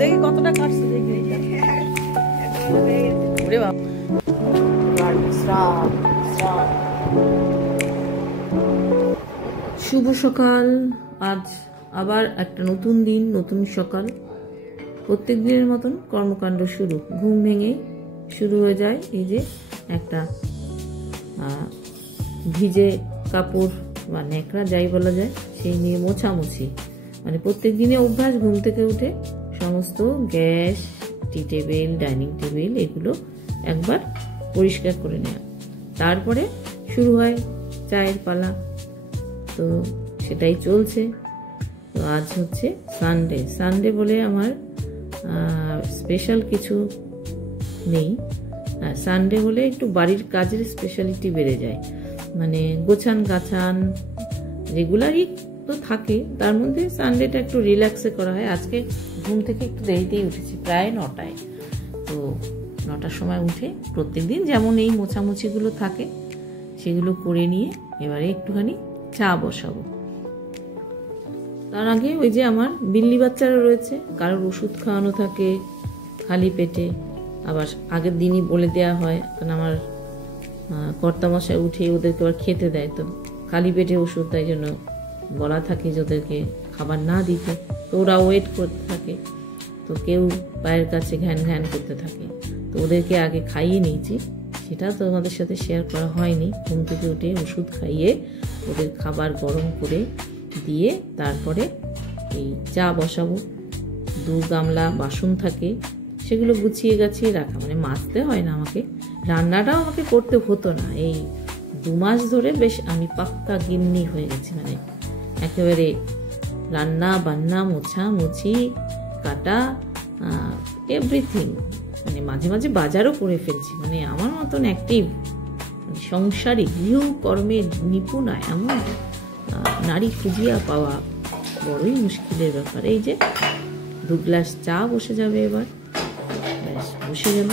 দেখি কতটা কাটছে দেখি শুভ সকাল। আজ আবার একটা নতুন দিন, নতুন সকাল। প্রত্যেক দিনের মতন কর্মকাণ্ড শুরু। ঘুম ভেঙে শুরু হয়ে যায় এই যে একটা ভিজে কাপড় বা ন্যাকড়া যাই বলা যায় সেই নিয়ে মোছামুছি। মানে প্রত্যেক দিনে অভ্যাস ঘুম থেকে উঠে সমস্ত গ্যাস, টি টেবিল, ডাইনিং টেবিল এগুলো একবার পরিষ্কার করে নেওয়া। তারপরে শুরু হয় চায়ের পালা। তো সেটাই চলছে। তো আজ হচ্ছে সানডে বলে আমার স্পেশাল কিছু নেই। সানডে হলে একটু বাড়ির কাজের স্পেশালিটি বেড়ে যায়। মানে গোছান গাছান রেগুলারই তো থাকে, তার মধ্যে সানডেটা একটু রিল্যাক্সে করা হয়। আজকে ঘুম থেকে একটু দেরিতেই উঠেছি, প্রায় 9টায়। তো 9টার সময় উঠে প্রত্যেকদিন যেমন এই মোছামুছিগুলো থাকে সেগুলো করে নিয়ে এবারে একটুখানি চা বসাবো। তার আগে ওই যে আমার বিল্লি বাচ্চারা রয়েছে, কারোর ওষুধ খাওয়ানো থাকে খালি পেটে, আবার আগের দিনই বলে দেওয়া হয়, কারণ আমার কর্তামশাই উঠে ওদেরকে আবার খেতে দেয়। তো খালি পেটে ওষুধ, তাই জন্য বলা থাকে যে ওদেরকে খাবার না দিতে। তো ওরা ওয়েট করতে থাকে, তো কেউ পায়ের কাছে ঘ্যান ঘ্যান করতে থাকে। তো ওদেরকে আগে খাইয়ে নিয়েছি, সেটা তো আমাদের সাথে শেয়ার করা হয়নি। ঘুম থেকে উঠে ওষুধ খাইয়ে ওদের খাবার গরম করে দিয়ে তারপরে এই চা বসাবো। 2 গামলা বাসন থাকে, সেগুলো গুছিয়ে গাছিয়ে রাখা। মানে মাজতে হয় না আমাকে, রান্নাটাও আমাকে করতে হতো না। এই 2 মাস ধরে বেশ আমি পাক্কা গিন্নি হয়ে গেছি। মানে একেবারে রান্না বান্না, মোছা মুছি, কাটা, এভরিথিং। মানে মাঝে মাঝে বাজারও করে ফেলছি। মানে আমার মতন অ্যাক্টিভ সংসারী গৃহকর্মে নিপুণা এমন নারী খুঁজিয়া পাওয়া বড়ই মুশকিলের ব্যাপার। এই যে 2 গ্লাস চা বসে যাবে এবার। ব্যাস বসে গেল।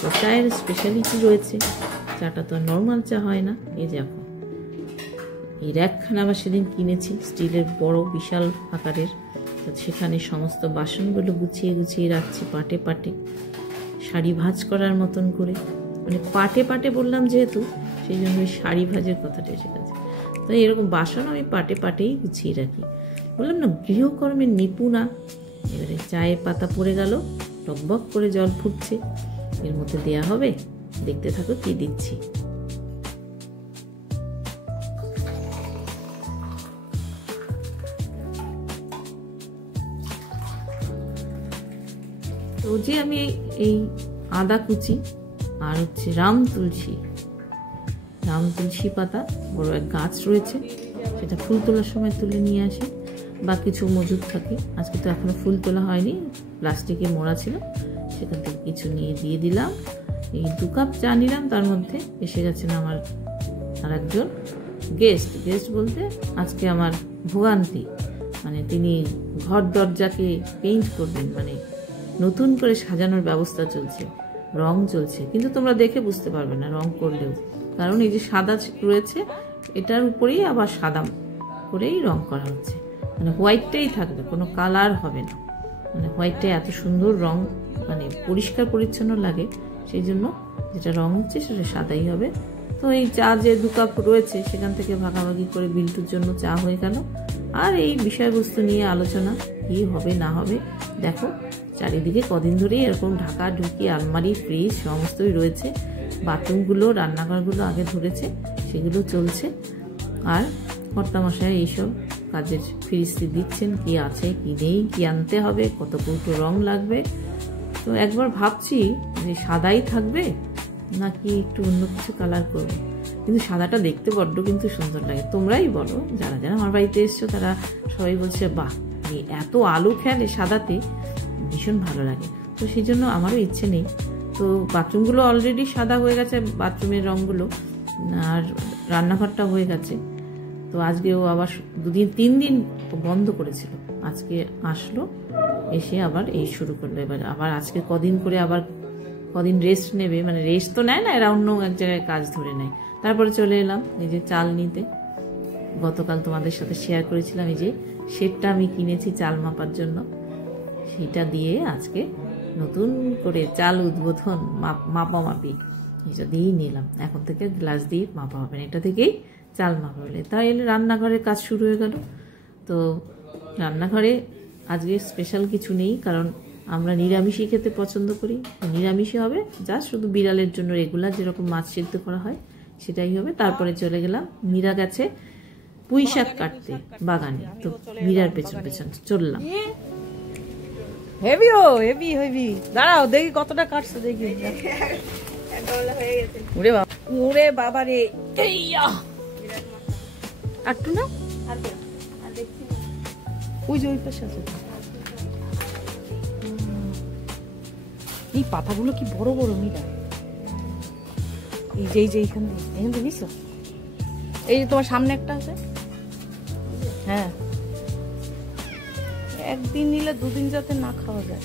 তো চায়ের স্পেশালিটি রয়েছে, চাটা তো নর্মাল চা হয় না। এই দেখো এই র্যাকখানা আবার সেদিন কিনেছি, স্টিলের বড় বিশাল আকারের। তো সেখানে সমস্ত বাসনগুলো গুছিয়ে গুছিয়ে রাখছি পাটে পাটে, শাড়ি ভাঁজ করার মতন করে। মানে পাটে পাটে বললাম যেহেতু, সেই জন্য ওই শাড়ি ভাজের কথাটা এসে গেছে। তো এরকম বাসন আমি পাটে পাটেই গুছিয়ে রাখি। বললাম না গৃহকর্মের নিপুণা। এবারে চায়ের পাতা পড়ে গেল, টকবক করে জল ফুটছে, এর মধ্যে দেয়া হবে। দেখতে থাকো কি দিচ্ছি। তো যে আমি এই আদা কুচি আর হচ্ছে রাম তুলসী পাতা, বড় এক গাছ রয়েছে, সেটা ফুল তোলার সময় তুলে নিয়ে আসি। বা কিছু মজুদ থাকে, আজকে তো এখনো ফুল তোলা হয়নি, প্লাস্টিকে মোড়া ছিল, সেখান থেকে কিছু নিয়ে দিয়ে দিলাম। এই 2 কাপ চা নিলাম। তার মধ্যে এসে গেছেন আমার আর একজন গেস্ট বলতে আজকে আমার ভোগান্তি। মানে তিনি ঘর দরজাকে পেইন্ট করবেন, মানে নতুন করে সাজানোর ব্যবস্থা চলছে, রং চলছে, কিন্তু তোমরা দেখে বুঝতে পারবে না রং করলেও, কারণ এই যে সাদা রয়েছে এটার উপরেই আবার সাদা করেই রং করা হচ্ছে। মানে হোয়াইটটাই থাকবে, কোনো কালার হবে না। মানে হোয়াইটটাই এত সুন্দর রং, মানে পরিষ্কার পরিচ্ছন্ন লাগে, সেই জন্য যেটা রং হচ্ছে সেটা সাদাই হবে। তো এই চা যে 2 কাপ রয়েছে সেখান থেকে ভাগাভাগি করে বিল্টুর জন্য চা হয়ে গেল। আর এই বিষয়বস্তু নিয়ে আলোচনা, কি হবে না হবে। দেখো চারিদিকে কদিন ধরেই এরকম ঢাকা ঢুকি, আলমারি, ফ্রিজ সমস্তই রয়েছে। বাথরুমগুলো, রান্নাঘরগুলো আগে ধরেছে, সেগুলো চলছে। আর কর্তামশাই এইসব কাজের ফিরিস্তি দিচ্ছেন, কি আছে কি নেই, কি আনতে হবে, কত কৌটো রং লাগবে। তো একবার ভাবছি যে সাদাই থাকবে নাকি একটু অন্য কিছু কালার করবো। কিন্তু সাদাটা দেখতে বড্ড কিন্তু সুন্দর লাগে। তোমরাই বলো, যারা যারা আমার বাড়িতে এসছো তারা সবাই বলছে বাহ এত আলো খেলে সাদাতে, ভীষণ ভালো লাগে। তো সেই জন্য আমারও ইচ্ছে নেই। তো বাথরুমগুলো অলরেডি সাদা হয়ে গেছে, বাথরুমের রঙগুলো, আর রান্নাঘরটা হয়ে গেছে। তো আজকেও আবার 2-3 দিন বন্ধ করেছিল, আজকে আসলো, এসে আবার এই শুরু করলো। এবার আবার আজকে কদিন করে আবার কদিন রেস্ট নেবে। মানে রেস্ট তো নেয় না, এরা অন্য এক জায়গায় কাজ ধরে নেয়। তারপরে চলে এলাম এই যে চাল নিতে। গতকাল তোমাদের সাথে শেয়ার করেছিলাম এই যে সেটটা আমি কিনেছি চাল মাপার জন্য। সেটা দিয়ে আজকে নতুন করে চাল উদ্বোধন, মাপামাপি এটা দিয়েই নিলাম। এখন থেকে গ্লাস দিয়ে মাপা হবে না, এটা থেকেই চাল মাপা হবে। তাই রান্নাঘরের কাজ শুরু হয়ে গেল। তো রান্নাঘরে আজকে স্পেশাল কিছু নেই, কারণ আমরা নিরামিষই খেতে পছন্দ করি। নিরামিষই হবে, যা শুধু বিড়ালের জন্য রেগুলার যেরকম মাছ সিদ্ধ করা হয় সেটাই হবে। তারপরে চলে গেলাম, মীরা গেছে পুঁই শাক কাটতে বাগানে, তো মীরার পেছন পেছন চললাম। হেভি হেভি, দাঁড়াও দেখি কতটা কাটছে দেখি। ওরে বাবা রে, আটটু না ওই যে ওই পাশে আছে। এই পাতাগুলো কি বড় বড় মীরা, এই যে এখান দিয়ে নিছো, এই যে তোমার সামনে একটা আছে। হ্যাঁ, একদিন নিলে দুদিন যাতে না খাওয়া যায়।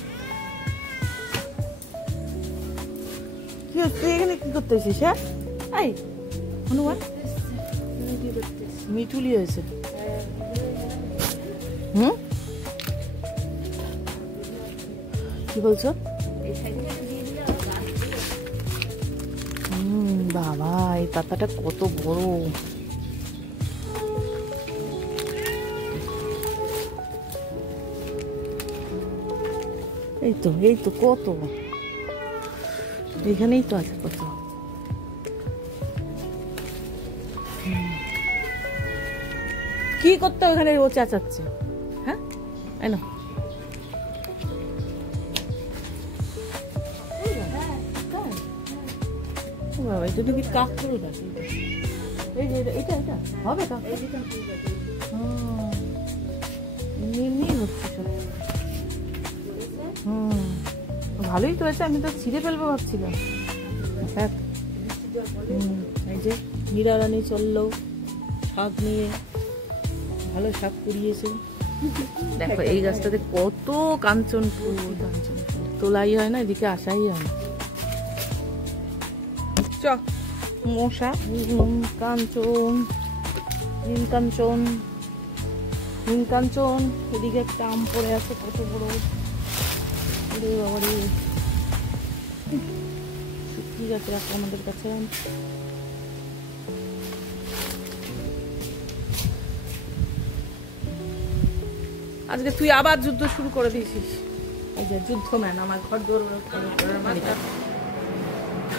কি তুই এখানে কি করতেছিস? হ্যাঁ, এই হনুমান মিঠুলি হয়েছে। কি বলছো? বাবা, এই পাতাটা কত বড়! এই তো কত, এখানেই তো আছে কত। কি করতে ওখানে ও চেঁচাচ্ছে? হ্যাঁ, এনো বাবা, এটা কি কাক করে থাকে? এই যে এটা হবে কাক, এমনি হচ্ছে সব। ভালোই তো হয়েছে, আমি তো ছিঁড়ে ফেলবো ভাবছিলাম। এই যে মীরা রানী চললো শাক নিয়ে, ভালো শাক কুড়িয়েছে। দেখো এই গাছটাতে কত কাঞ্চন ফুল, তোলাই হয় না, এদিকে আসাই হয় না। মশা, কাঞ্চন, নীলকাঞ্চন, নীলকাঞ্চন। এদিকে একটা আম পড়ে আছে কত বড়, ঠিক আছে রাখো আমাদের কাছে। আজকে তুই আবার যুদ্ধ শুরু করে দিয়েছিস। এই যে যুদ্ধ ম্যান, আমার ঘর দৌড়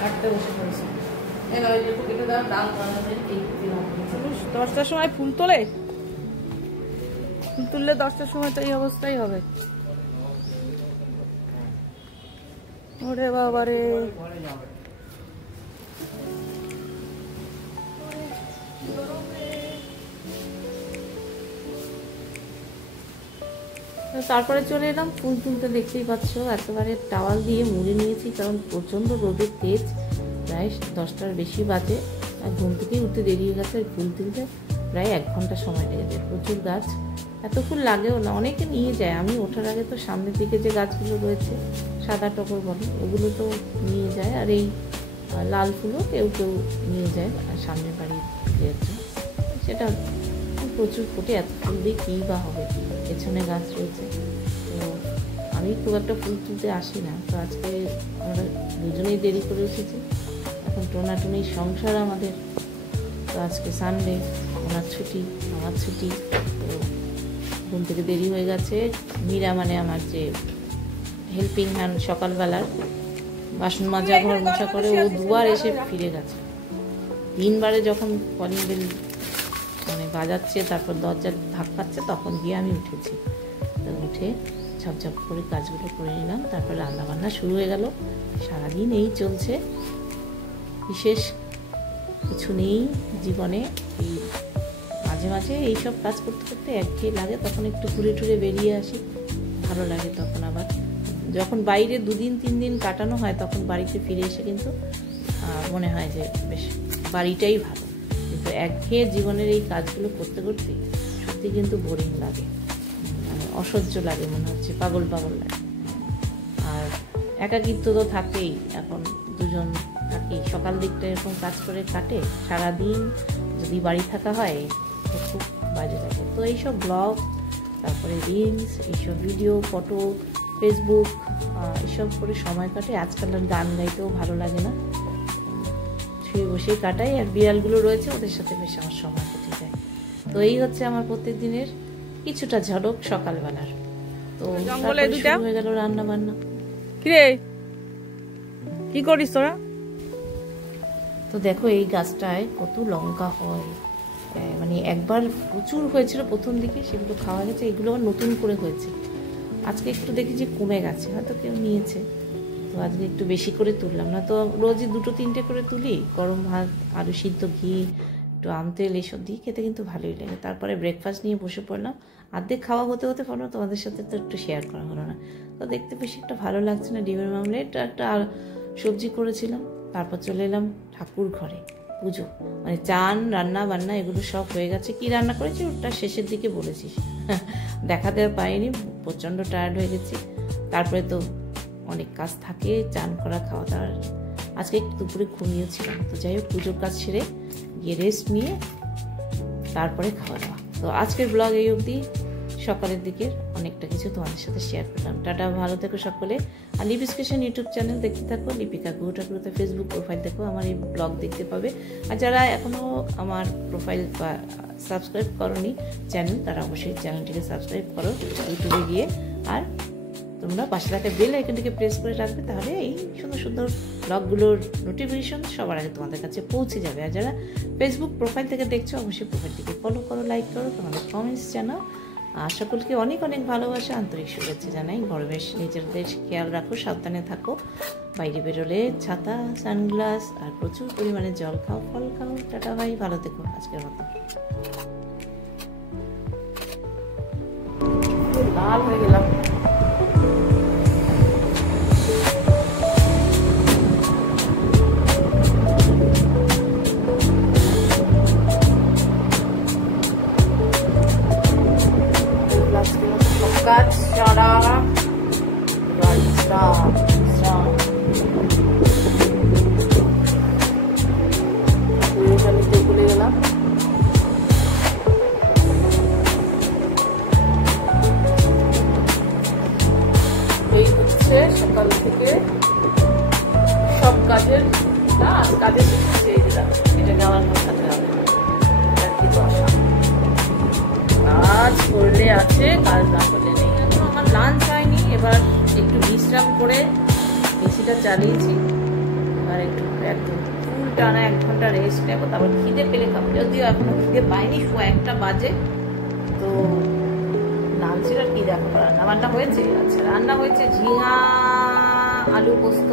কাটতে বসে পড়েছে। 10টার সময় ফুল তোলে, ফুল তুললে 10টার সময় তো এই অবস্থাই হবে। ওরে বাবা রে, তারপরে চলে এলাম ফুল তুলতে। দেখতেই পাচ্ছ একেবারে টাওয়াল দিয়ে মুড়ে নিয়েছি, কারণ প্রচণ্ড রোদের তেজ। প্রায় 10টার বেশি বাজে, আর ঘুম থেকেই উঠতে দেরি হয়ে গেছে। ফুল তুলতে প্রায় 1 ঘন্টা সময় লেগে যায়। প্রচুর গাছ, এত ফুল লাগেও না, অনেকে নিয়ে যায়। আমি ওঠার আগে তো সামনের দিকে যে গাছগুলো রয়েছে, সাদা টগর বলে, ওগুলো তো নিয়ে যায়। আর এই লাল ফুলও কেউ নিয়ে যায়, আর সামনের বাড়ির দিয়েছে সেটা প্রচুর ফোটে। এত ফুল দিয়ে কী বা হবে, পেছনে গাছ রয়েছে। তো আমি খুব একটা ফুল তুলতে আসি না। তো আজকে আমরা দুজনেই দেরি করে এসেছি, এখন টোনাটুনি সংসার আমাদের। তো আজকে সানডে, ওনার ছুটি, আমার ছুটি। তো ঘুম থেকে দেরি হয়ে গেছে। মীরা মানে আমার যে হেল্পিং হ্যান্ড, সকালবেলার বাসন মাজা, ঘর মোছা করে, ও 2বার এসে ফিরে গেছে। 3বারে যখন কলিং বেল মানে বাজাচ্ছে, তারপর দরজা ধাক্কাচ্ছে, তখন গিয়ে আমি উঠেছি। তো উঠে ঝপঝপ করে কাজগুলো করে নিলাম। তারপর রান্নাবান্না শুরু হয়ে গেল। সারাদিন এই চলছে, বিশেষ কিছু নেই জীবনে। এই মাঝে মাঝে এইসব কাজ করতে করতে একঘেয়ে লাগে, তখন একটু ঘুরে টুরে বেরিয়ে আসি, ভালো লাগে। তখন আবার যখন বাইরে 2 দিন 3 দিন কাটানো হয়, তখন বাড়িতে ফিরে এসে কিন্তু মনে হয় যে বেশ বাড়িটাই ভালো। কিন্তু একঘেয়ে জীবনের এই কাজগুলো করতে করতে সত্যি কিন্তু বোরিং লাগে, মানে অসহ্য লাগে, মনে হচ্ছে পাগল পাগল লাগে। আর একাকিত্ব তো থাকেই, এখন দুজন থাকি, সকাল দিকটা এরকম কাজ করে কাটে, সারাদিন যদি বাড়ি থাকা হয় তো খুব বাজে লাগে। তো এইসব ব্লগ, তারপরে রিলস, এইসব ভিডিও, ফটো ফেসবুক এসব করে সময় কাটে। আজকাল আর গান গাইতেও ভালো লাগে না, শুয়ে বসেই কাটাই। আর বিড়ালগুলো রয়েছে, ওদের সাথে বেশ আমার সময় কেটে যায়। তো এই হচ্ছে আমার প্রত্যেক দিনের কিছুটা ঝলক সকালবেলার। তো জঙ্গলে শুরু হয়ে গেল রান্না বান্না। কিরে কি করিস তোরা? তো দেখো এই গাছটায় কত লঙ্কা হয়, মানে একবার প্রচুর হয়েছিল প্রথম দিকে, সেগুলো খাওয়া গেছে, এগুলো আবার নতুন করে হয়েছে। আজকে একটু দেখি যে কমে গেছে, হয়তো কেউ নিয়েছে, তো আজকে একটু বেশি করে তুললাম। না তো রোজই 2-3টে করে তুলি। গরম ভাত, আলু সিদ্ধ, ঘি, একটু আম তেল এসব দিয়ে খেতে কিন্তু ভালোই লাগে। তারপরে ব্রেকফাস্ট নিয়ে বসে পড়লাম। অর্ধেক খাওয়া হতে হতে পড়লো, তোমাদের সাথে তো একটু শেয়ার করা হলো না। তো দেখতে বেশি একটা ভালো লাগছে না। ডিমের মামলেট একটা সবজি করেছিলাম। তারপর চলে এলাম ঠাকুর ঘরে, পুজো মানে চান রান্না বান্না এগুলো সব হয়ে গেছে। কি রান্না করেছি ওটা শেষের দিকে বলেছিস, দেখাতে আর পাইনি, প্রচণ্ড টায়ার্ড হয়ে গেছি। তারপরে তো অনেক কাজ থাকে, চান করা, খাওয়া দাওয়ার। আজকে একটু দুপুরে ঘুমিয়েছিলাম। তো যাই হোক, পুজোর কাজ সেরে গিয়ে রেস্ট নিয়ে তারপরে খাওয়া দাওয়া। তো আজকের ব্লগ এই অবধি। সকালের দিকে অনেকটা কিছু তোমাদের সাথে শেয়ার করলাম। টাটা, ভালো থেকো সকলে। আর লিপিস ক্রিয়েশন ইউটিউব চ্যানেল দেখতে থাকো, লিপিকা গুহ ঠাকুরতে ফেসবুক প্রোফাইল দেখো, আমার এই ব্লগ দেখতে পাবে। আর যারা এখনও আমার প্রোফাইল বা সাবস্ক্রাইব করোনি চ্যানেল, তারা অবশ্যই চ্যানেলটিকে সাবস্ক্রাইব করো ইউটিউবে গিয়ে। আর তোমরা পাশে থাকা বেল আইকনটিকে প্রেস করে রাখবে, তাহলে এই সুন্দর সুন্দর ব্লগগুলোর নোটিফিকেশন সবার আগে তোমাদের কাছে পৌঁছে যাবে। আর যারা ফেসবুক প্রোফাইল থেকে দেখছো, অবশ্যই প্রোফাইলটিকে ফলো করো, লাইক করো, তোমাদের কমেন্টস জানাও। আর সকলকে অনেক অনেক ভালোবাসা, আন্তরিক শুভেচ্ছা জানাই। বেশ নিজেদের খেয়াল রাখো, সাবধানে থাকো, বাইরে বেরোলে ছাতা, সানগ্লাস আর প্রচুর পরিমাণে জল খাও, ফল খাও। টাটা ভাই, ভালো থেকো আজকের মতো। লাল হয়ে গেলাম। কাজ সারা নিতে ভুলে গেলাম। এই হচ্ছে সকাল থেকে সব কাজের কাজের শিখেছে। এটাকে আমার সাথে হবে কি দশা, কাজ করলে আছে, কাজ না করলে নেই। এখন আমার লাঞ্চ হয়নি, এবার একটু বিশ্রাম করে এসিটা চালিয়েছি। এবার একটু একদম ফুল টানা 1 ঘন্টা রেস্ট নেবো, তারপর খিদে পেলে খাবো। যদিও এখনো খিদে পাইনি, 1টা বাজে। তো লাঞ্চের আর কি দেখো, রান্না বান্না হয়েছে। আচ্ছা, রান্না হয়েছে ঝিঙা আলু পোস্ত,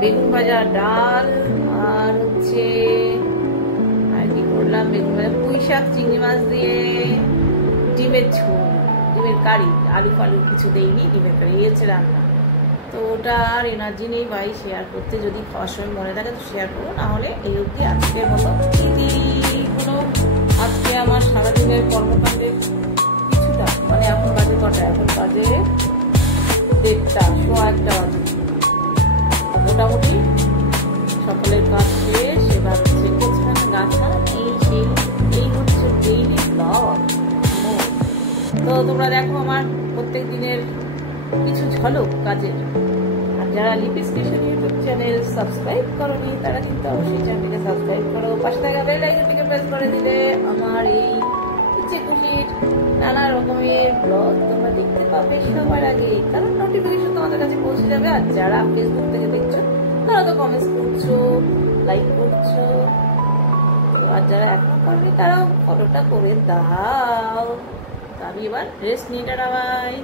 বেগুন ভাজা, ডাল, আর হচ্ছে আর কি করলাম, বেগুন ভাজা, পুঁই শাক, চিংড়ি মাছ দিয়ে ডিমের ঝোল, ডিমের কারি, আলু ফালু কিছু দেইনি, ডিমের কারি হচ্ছে রান্না। তো ওটা আর এনার্জি নেই ভাই শেয়ার করতে। যদি খাওয়ার সময় মনে থাকে তো শেয়ার করবো, না হলে এই অবধি আজকের মতো। আজকে আমার সারাদিনের কর্মকাণ্ডের কিছুটা, মানে এখন বাজে কটা, এখন বাজে 1:30, 1:15 বাজে। মোটামুটি সকলের কাজ শেষ। এবার হচ্ছে গোছানো গাছানো, এই হচ্ছে ডেইলি ব্লগ। তো তোমরা দেখো আমার প্রত্যেক দিনের কিছু ঝলক কাজের। আর যারা Lipi's creation YouTube channel subscribe করোনি, তারা কিন্তু অবশ্যই চ্যানেলটিকে সাবস্ক্রাইব করো। পাশে থাকা বেল আইকনটিকে প্রেস করে দিলে আমার এই ইচ্ছে খুশির নানা রকমের ব্লগ তোমরা দেখতে পাবে সবার আগে, কারণ নোটিফিকেশন তোমাদের কাছে পৌঁছে যাবে। আর যারা ফেসবুক থেকে দেখছো, তারা তো কমেন্টস করছো, লাইক করছো। আর যারা এখনো করনি, তারাও ফলোটা করে দাও। আমি এবার রেস্ট নিয়ে টাটা বাই।